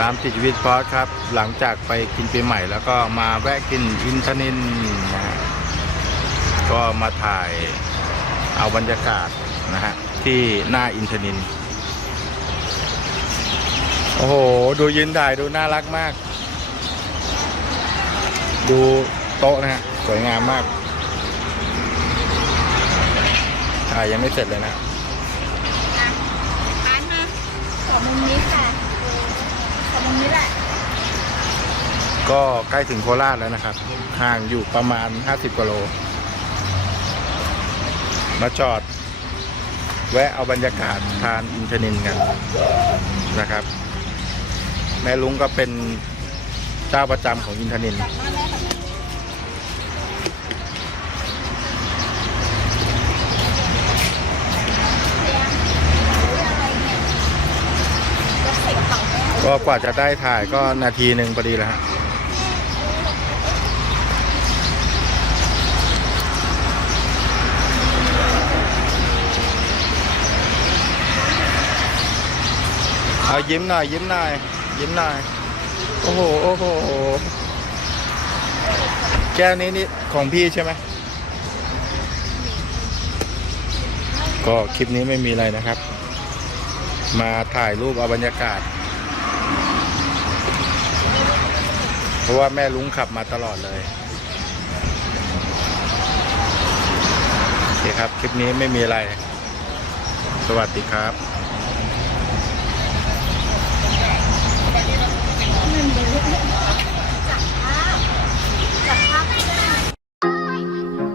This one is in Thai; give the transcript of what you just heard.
ตามติดชีวิตพอสครับ หลังจากไปกินปีใหม่ แล้วก็มาแวะกินอินทนินนะฮะก็มาถ่ายเอาบรรยากาศนะฮะที่หน้าอินทนิน โอ้โห ดูยืนถ่ายดูน่ารักมาก ดูโต๊ะนะฮะสวยงามมากถ่ายยังไม่เสร็จเลยนะร้านมาขอมุมนี้ค่ะขอมุมนี้แหละ ก็ใกล้ถึงโคราชแล้วนะครับ ห่างอยู่ประมาณ 50กิโล มาจอด แวะเอาบรรยากาศทานอินทนินกันนะครับ แม่ลุงก็เป็นเจ้าประจำของอินทนินก็กว่าจะได้ถ่ายก็นาทีหนึ่งพอดีแล้วฮะ เอายิ้มหน่อยยิ้มหน่อยยิ้มหน่อย โอ้โหโอ้โหแก้วนี้นี่ของพี่ใช่ไหมก็คลิปนี้ไม่มีอะไรนะครับ มาถ่ายรูปเอาบรรยากาศ เพราะว่าแม่ลุงขับมาตลอดเลยโอเคครับ คลิปนี้ไม่มีอะไร สวัสดีครับ